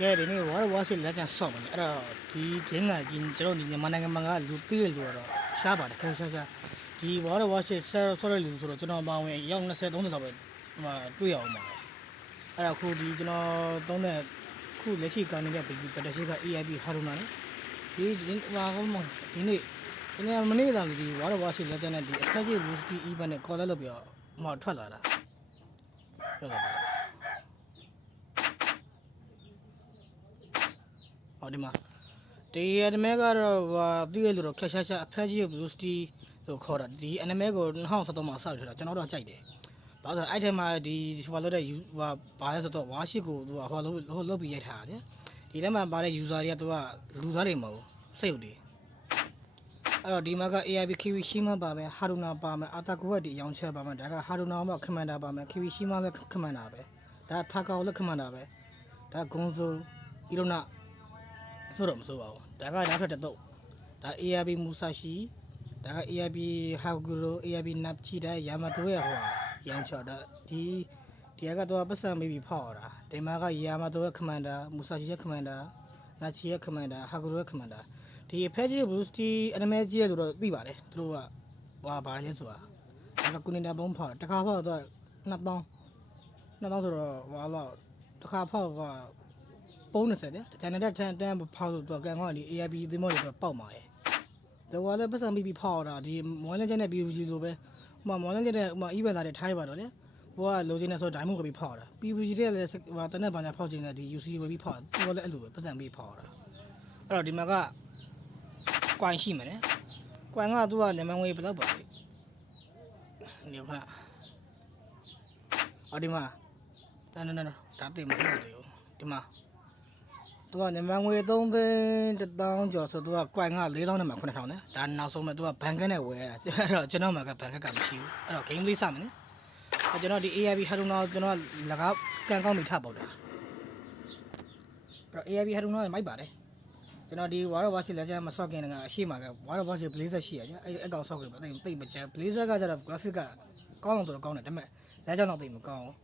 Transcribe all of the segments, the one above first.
ကဲဒီနေ့ဝါရှိလက်ချန်ဆော့မယ်အဲ့တော့ဒီဂိမ်းကကျွန်တော်ဒီမြန်မာနိုင်ငံမှာကလူသိရလို့တော့ရှားပါတယ်ခက်ရှားဒီဝါရှိဆော့ရလူဆိုတော့ကျွန်တော်ပါဝင်ရောက်20 30လောက်ပဲတွေ့ရအောင်ပါအဲ့တော့ခုဒီကျွန်တော်သုံးတဲ့ခုလက်ရှိကောင်းနေတဲ့ပတရှိက AIP ဟာရုံနာလေဒီဟာကောင်းဒီနေ့မနေ့ကဒီဝါရှိလက်ချန်နဲ့ဒီအခက်ကြီး Velocity event နဲ့ call လုပ်ပြီးတော့ထွက်လာတာဟုတ်ကဲ့ဟောဒီမှာဒီ anime ကတော့သိရလို့ခက်ရှားအဖက်ကြီး Velocity လို့ခေါ်တာဒီ anime ကို2013မှာစပြီးတော့ကျွန်တော်တို့ကြိုက်တယ်ဘာလို့အဲ့ထဲမှာဒီဟိုလို့တဲ့ဘာလဲဆိုတော့ဝါရှိကိုသူကဟိုလုပ်ပြီးရိုက်ထားတယ်ဒီထဲမှာပါတဲ့ user တွေကသူကလူသားတွေမဟုတ်စိတ်ဟုတ်တယ်အဲ့တော့ဒီမှာက AIP Kirishima ပါမယ်ဟာရူနာပါမယ်အာတာကိုကဒီရောင်းချက်ပါမယ်ဒါကဟာရူနာမှာခမန်တာပါမယ် Kirishima လည်းခမန်တာပဲဒါထာကာကိုလည်းခမန်တာပဲဒါဂွန်ဇိုအီရိုနာဆိုတော့မဆိုပါဘူးဒါကနောက်ထပ်တစ်တော့ဒါ AIP Musashi ဒါက AIP Haguro AIP Napchi ဒါယာမာတိုရဲ့ဟိုရောင်းချတာဒီကတော့ပတ်စံမေးပြီးဖောက်တာဒီမှာကယာမာတိုရဲ့ခမန်တာ Musashi ရဲ့ခမန်တာ Nachi ရဲ့ခမန်တာ Haguro ရဲ့ခမန်တာဒီဖက်ကြီး Velocity anime ကြီးရလို့တော့သိပါတယ်သူတို့ကဘာလဲဆိုတာဒါကကုနေတာဘုံဖောက်တခါဖောက်တော့2000ဆိုတော့တော့တခါဖောက်ကပုံး20တဲ့တန်တဲ့တန်ဖောက်တော့ကန်ကောဒီ AIP သင်းမောတွေတော့ပေါက်မှာရယ်ဒါကလည်းပတ်စံပြီးဖောက်တာဒီမော်လန်ချက်နဲ့ PUBG လိုပဲဥမာမော်လန်ချက်နဲ့ဥမာ event လာတဲ့ထိုင်းပါတော့လေဟိုကလိုချင်နေဆိုဒိုင်းမုတ်ကပြီးဖောက်တာ PUBG တဲ့လည်းဟိုတနက်ဘာညာဖောက်ချင်တဲ့ဒီ UC ဝယ်ပြီးဖောက်သူကလည်းအဲ့လိုပဲပတ်စံပြီးဖောက်တာအဲ့တော့ဒီမှာကကွိုင်းရှိမယ်လေကွိုင်းကသူကနာမည်ငွေဘယ်လောက်ပါလဲနေခါအော်ဒီမှာတန်းဒါတိတ်မဟုတ်တယ်ဒီမှာသူကနာမည်ငွေ3သိန်း1000ကျော်ဆိုသူကကွိုင်းက4000နဲ့မှ9000နဲ့ဒါနောက်ဆုံးမှသူကဘန်ကက်နဲ့ဝယ်ရတာအဲ့တော့ကျွန်တော်မှကဘန်ကက်ကမရှိဘူးအဲ့တော့ game လေးစမယ်နော်အဲ့ကျွန်တော်ဒီ AIP ဟာရုံနာကျွန်တော်လကားကန်ကောင်းပြီးထပေါက်တယ်အဲ့တော့ AIP ဟာရုံနာမိုက်ပါတယ်ကျွန်တော်ဒီဝါရဝါရှိလက်ချမ်းမဆော့ခင်ကအရှိမှာကဝါရဝါရှိ Blazer ရှိရကြအဲ့ကောင်ဆော့ခင်ပဲတိတ်မချမ်း Blazer ကကျတော့ graphic ကကောင်းအောင်ဆိုတော့ကောင်းတယ်ဒါပေမဲ့လက်ချမ်းတော့တိတ်မကောင်းဘူး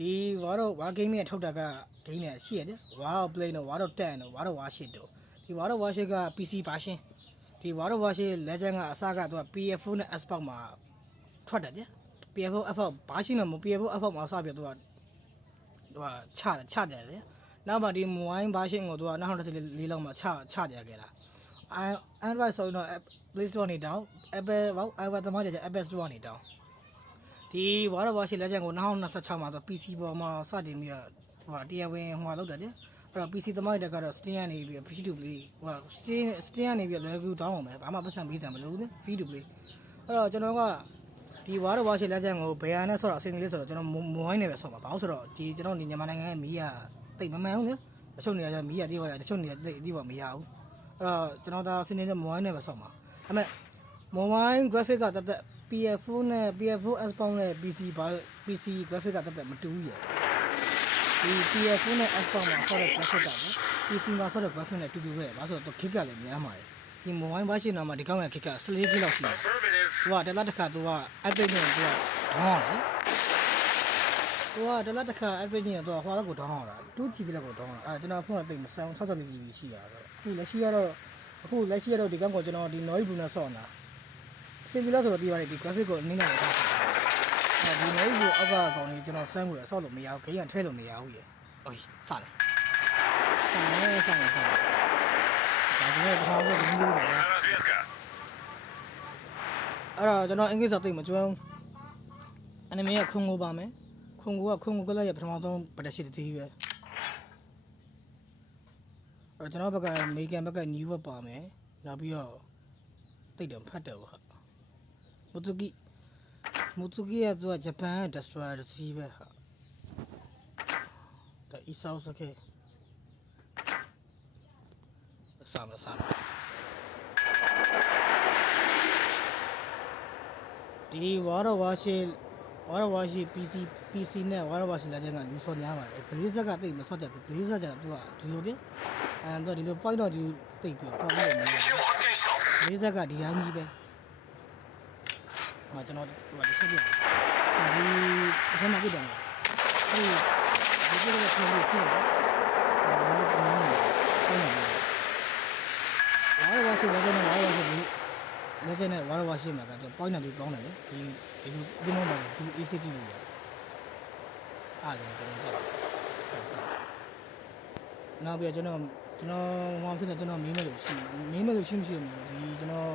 ဒီဝါတော့ဝါ game နဲ့ထုတ်တာက game နဲ့ရှိရကြဝါတော့ play တော့ဝါတော့10တော့ဝါတော့ဝါရှိတော့ဒီဝါတော့ဝါရှိက PC version ဒီဝါတော့ဝါရှိလက်ချမ်းကအစကသူက PS4 နဲ့ Xbox မှာထွက်တယ်ကြ PS4 Xbox ဘာရှိလို့မ PS4 Xbox မှာစပြီးသူကချတယ်လေနောက်မှဒီ mobile version ကိုသူက2014လောက်မှာချကြခဲ့တာ Android ဆိုတော့ Play Store နေတောင်း Apple သမားတွေ Apple Store နေတောင်းဒီဝါရဝါရှိလက်ချမ်းကို2026မှာဆို PC ပေါ်မှာစတင်ပြီးတော့ဟိုတရားဝင်ဟိုလောက်တယ်လေအဲ့တော့ PC သမားတွေကတော့ Steam ကနေပြီး free to play ဟို Steam ကနေပြီး level down အောင်မယ်ဘာမှပတ်စံပေးစံမလိုဘူးလေ free to play အဲ့တော့ကျွန်တော်ကဒီဝါရဝါရှိလက်ချမ်းကိုဘယ်ဟာနဲ့ဆော့တာအစင်းလေးဆိုတော့ကျွန်တော် mobile နဲ့ပဲဆော့မှာဘာလို့ဆိုတော့ဒီကျွန်တော်ဒီမြန်မာနိုင်ငံရဲ့မီးရတိတ်မမှန်ဘူးလေတချို့နေရာကျမီးရတိပါရတချို့နေရာတိပါမရဘူးအဲ့တော့ကျွန်တော်ဒါစနေတဲ့ mobile နဲ့ပဲဆော့မှာဒါပေမဲ့ mobile graphic ကတက် PS4 နဲ့ PS4 Xbox နဲ့ PC graphic ကတက်မတူဘူးရဒီ PS4 နဲ့ Xbox မှာဆော့တဲ့ graphic ကလည်း PC မှာဆော့တဲ့ graphic နဲ့တူတူပဲဘာလို့ဆိုတော့ kick ကလည်းများမှာဒီ mobile version မှာဒီကောင်းရဲ့ kick က14 kick လောက်ရှိတယ်သူကတလားတစ်ခါသူက update နဲ့သူကဒေါင်းရတယ်သူကတလားတစ်ခါ update နဲ့သူကဟိုလောက်ကိုဒေါင်းရတာ2 GB လောက်ကိုဒေါင်းရတာကျွန်တော်ဖုန်းကတိတ်မဆောင်း60 GB ရှိတာဆိုအခုလက်ရှိကတော့ဒီကောင်းကိုကျွန်တော်ဒီ noise blue နဲ့ဆော့နေတာစင်ပြီလားဆိုတော့ဒီပါတယ်ဒီ graphic ကိုအနည်းနဲ့ထားတာဒီ noise blue အောက်ကကောင်လေးကျွန်တော်စမ်းလို့ဆော့လို့မရဘူးဂိမ်းကထဲလို့မရဘူးရေဟုတ်ပြီစတယ်ဒါဒီနေ့ဘာလို့ဒီလိုလဲအဲ့တော့ကျွန်တော်အင်္ဂလိပ်စာသိမကျွမ်းအနီမေကခုံကိုပါမယ်ခုံကိုကလည်းရပထမဆုံးပတက်ရှိတဲ့သေးပဲအဲ့တော့ကျွန်တော်ဘက်ကမေကန်ဘက်က new web ပါမယ်နောက်ပြီးတော့တိတ်တော့ဖတ်တယ်ဟုတ်မူတူကီကသူကဂျပန် destroyer တစ်စီးပဲဟာဒါ Isao Sake စမ်းဒီဝါရဝါရှိ PC နဲ့ဝါရဝါရှိလက်ချမ်းကလူစော်များပါတယ် Blazer ကတိတ်မစော့တတ်ဘူး Blazer ကျတော့သူကဒီလိုတဲ့သူကဒီလို point တော့သူတိတ်ပြီးပေါ့လို့မရဘူး Blazer ကဒီတိုင်းကြီးပဲကျွန်တော်ဟိုဒီချက်ပြဒီအထက်မှာကြည့်တယ်ဒီကလေးကပြန်လို့ပြတယ် ဝါရှိလက်ကျနဲ့ဝါရှိဒီလက်ကျနဲ့ဝါရှိမှာကpoint နဲ့ကောင်းတယ်လေဒီဒီမောမှာဒီ ECG လို့ရတယ်အားလည်းကျွန်တော်ကြည့်ဟုတ်စားနောက်ပြီးကျွန်တော်ဟောဖြစ်နေကျွန်တော်မင်းမဲ့လို့ရှိမရှိဘူးဒီကျွန်တော်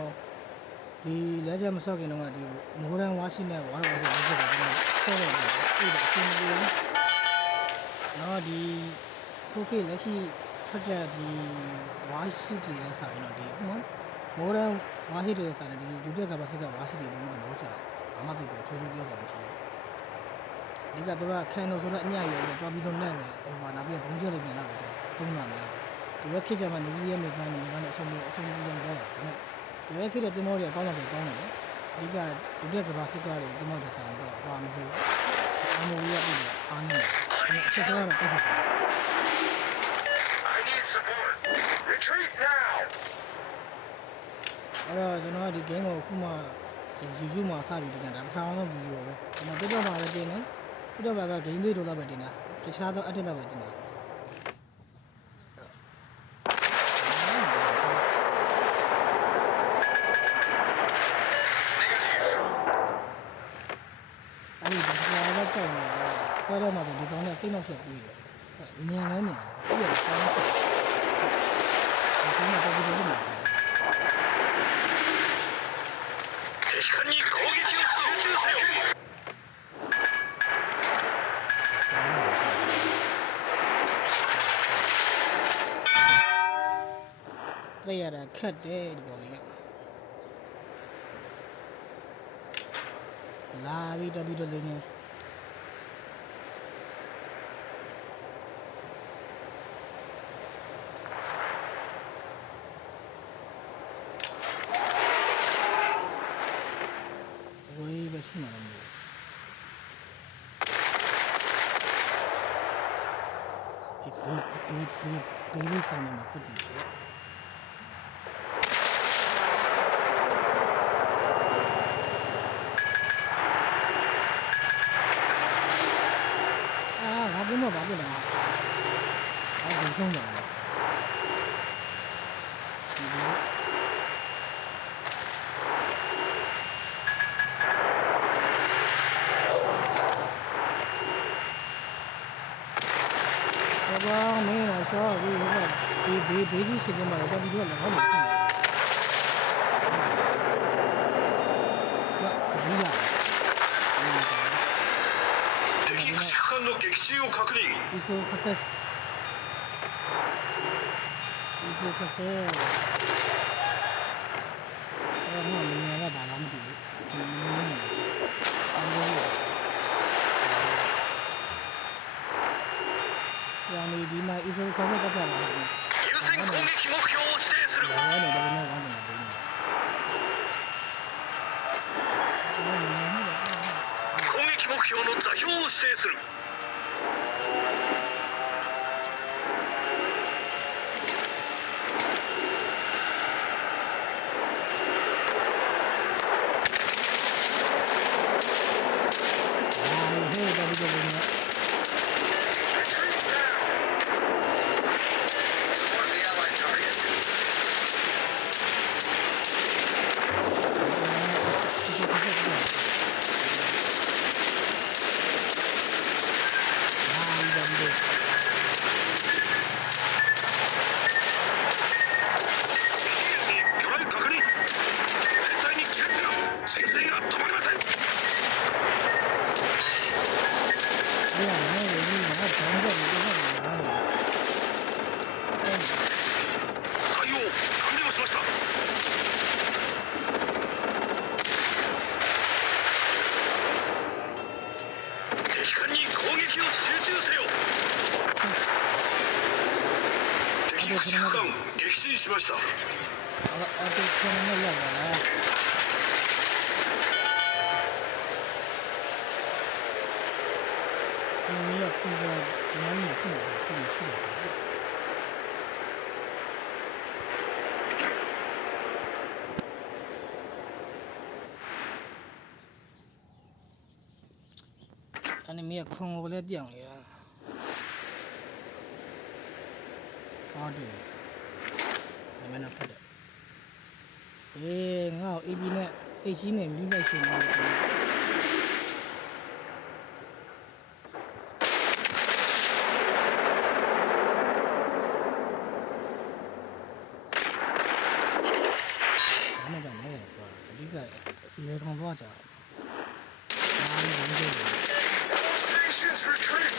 ဒီလက်ကျမဆော့ခင်တော့ကဒီမိုးရန်ဝါရှိနဲ့ဝါရှိလက်ကျကိုကျွန်တော်ဆော့လိုက်တယ်အဲ့ဒါအဆင်ပြေတယ်နော်ဒီခုခေတ်လက်ရှိထွက်တဲ့ဒီဝါရှိတွေလည်းဆိုင်တော့ဒီနော်မိုးရန်ဝါရှိတွေဆိုင်တယ်ဒီဒုတိယကပါစစ်ကဝါရှိတွေလို့သဘောကျတယ်ဘာမှသူ့ကိုထွေးပြောတာမရှိဘူးဒီကတော့ခံလို့ဆိုတော့အညရည်ကြော်ပြီးတော့နဲ့ပဲဟိုမှာနောက်ပြီးဘုံကျက်လေးပြန်လာတော့တုံးလာတယ်ဒီဘက်ခေတ်ကျမှနည်းရဲ့မေဆန်းနဲ့အဆုံးပြန်ပြောတာဒါပေမဲ့ဒီဘက်ခေတ်တဲ့တင်မောတွေကောင်းတော့ကောင်းတယ်အဓိကဒုတိယကဘာစစ်ကတွေတင်မောတွေဆိုင်တော့ဘာမဖြစ်အမိုးရပြီအားနေတယ်အချက်တော့တက်ဖြစ်တယ် I need support. Retreat now. အဲ့တော့ကျွန်တော်ကဒီ game ကိုခုမှဒီ YouTube မှာစပြီးတင်တာပထမဆုံးဗီဒီယိုပဲကျွန်တော် TikTok မှာလည်းတင်တယ် TikTok က game လေးတော့ပဲတင်တာတခြားတော့ edit တော့ပဲတင်တာ Negative. အဲ့ဒီဒါကတော့ကြောက်နေတာခေါ်တော့မှဒီကောင်နဲ့စိတ်နှောက်ရက်ပြီးတယ်ညံလဲညံပြီးတော့ဆောင်းတယ်ဆောင်းတော့ပြီးတော့မှာ 敵艦に攻撃を集中せよ。 ပြရတာခက်တယ်ဒီကောင်လေးလာပြီးတော့လေးနေဝေးပဲထိမှာတော့ဒီဆောင်မှာဖြစ်တယ်ဘာဖြစ်လဲအဲ့ဒီဆုံးတယ်ဘာမင်းတော့ဆောပြီးဒီဘေးကြီးစီတယ်မှာတော့ဒီတော့လည်းဟုတ်တယ်敵駆逐艦の撃沈を確認。 이소 카세 뭐 미니가 나가면 돼 야니 디마 이소 카세 가잖아 優先攻撃目標を指定する。 攻撃目標の座標を指定する。 Retreat now. Support the allied target.駆逐艦撃沈しました。 아니 미야 콩 올래 뛰어야 ဟုတ်တယ်ဒါမှတော့ဖတ်တယ်ငါ့ AB နဲ့ HC နဲ့မြူးလိုက်ရှင်သွားတယ်အဓိကလေကောင်သွားကြတယ်အားလုံးဒီလို Nations retreat.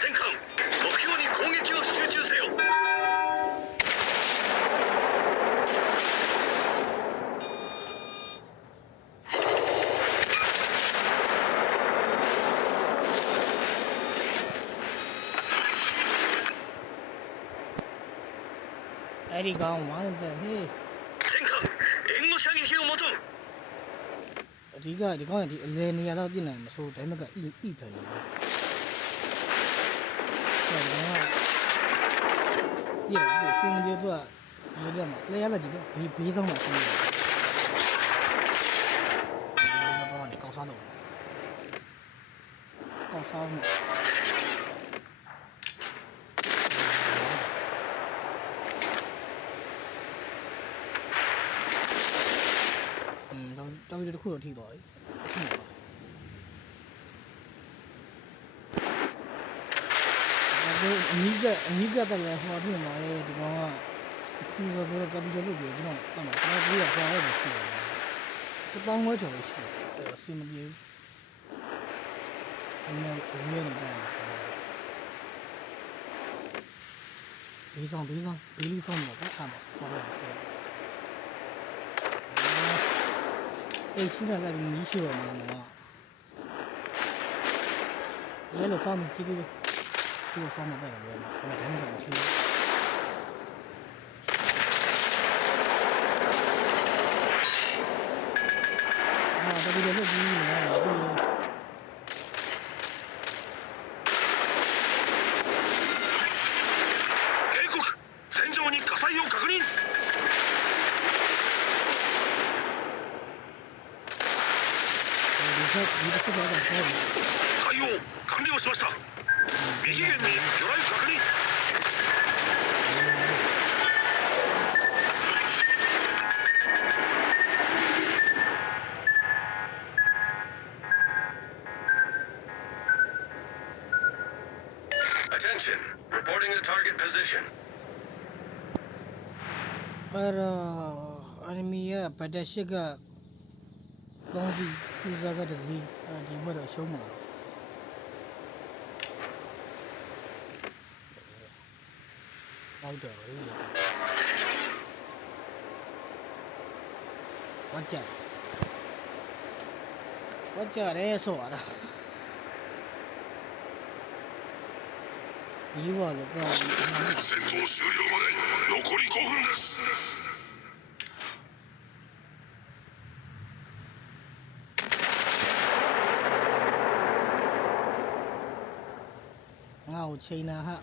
全艦目標に攻撃を集中せよ。အဲ့ဒီကောင်ဝိုင်းတဲ့ဟေး全艦援護射撃を求む。အဓိကဒီကောင်ကဒီအလဲနေရာတော့ပြင်နိုင်မဆိုဒါပေမဲ့ကအီဖယ်နေတယ်အဲ့ဒါကဒီစင်ကြီးတော့ဒီလိုမှလဲရလာကြည့်တော့ဘေးဆောင်မှာဆင်းနေတယ်တော့နေကောက်စားလို့ကောက်စားမှုတော်ပြီတစ်ခုတော့ထိသွားပြီအနီးတက်လည်းဟိုပြင်မှာလေဒီကောင်ကခူးဆိုတော့တော်ပြီလို့ပြောကျွန်တော်ပတ်မှာကျွန်တော်ပြေးရခွာရလို့ရှိတယ်တပေါင်းဝဲကျော်လို့ရှိတယ်အဆင်မပြေဘူးအမေအဝေးနေတာဘေးဆောင်မှာဘာလို့ဆိုအဲ့ရှိတာလည်းမီးရှိတော့မှာနော်ရဲလို့ဆောင်းကြည့်ကြည့်ဒီလိုဆောင်းမှာတယ်လို့ပြောတယ်ဒါမှမဟုတ်မရှိဘူးဒါဒီလိုလုပ်ပြီးနော်警告戦場に火災を確認。対応完了しました。右舷に魚雷確認。Attention, reporting the target position. အဲ့တော့အနီမီရဲ့ဗတ်တက်ရှစ်က3စီခူးစားကတစ်စီဒီဘက်တော့ရှုံးမှာဟုတ်တယ်ဝတ်ကြရဲဆိုတာဒီဘောလည်းပြော戦闘終了まで残り5分です。ငါ့ကိုချိန်နာဟာ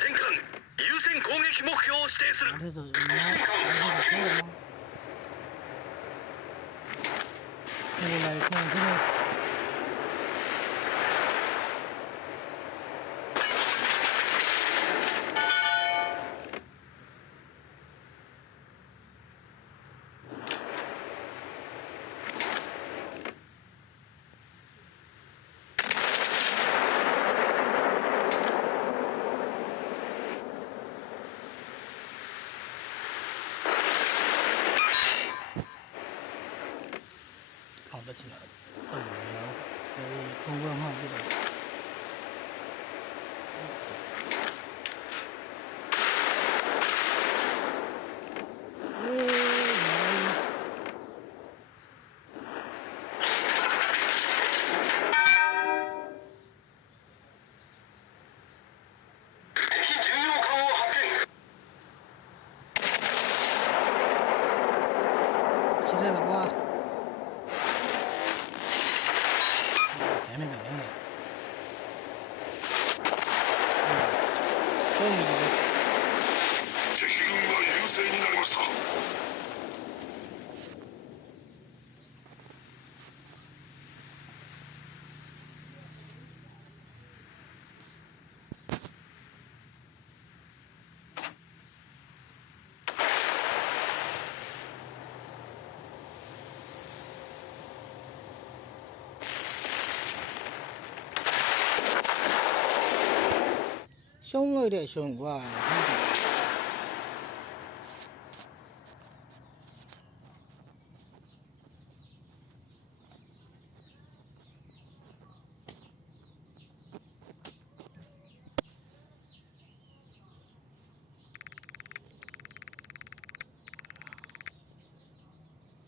全艦優先攻撃目標を指定する。戦艦発見。靠得起来，动不了，空关号不了。敵巡洋艦を発見。现在吧，瓜。ダメだね。飛軍が優勢になりました。ရှုံးလိုက်တဲ့ရှုံးကွာ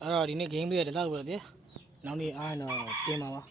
အဲ့တော့ဒီနေ့ game လေးရတဲ့လောက်ပဲတည်းနောက်နေ့အားတော့တင်ပါပါ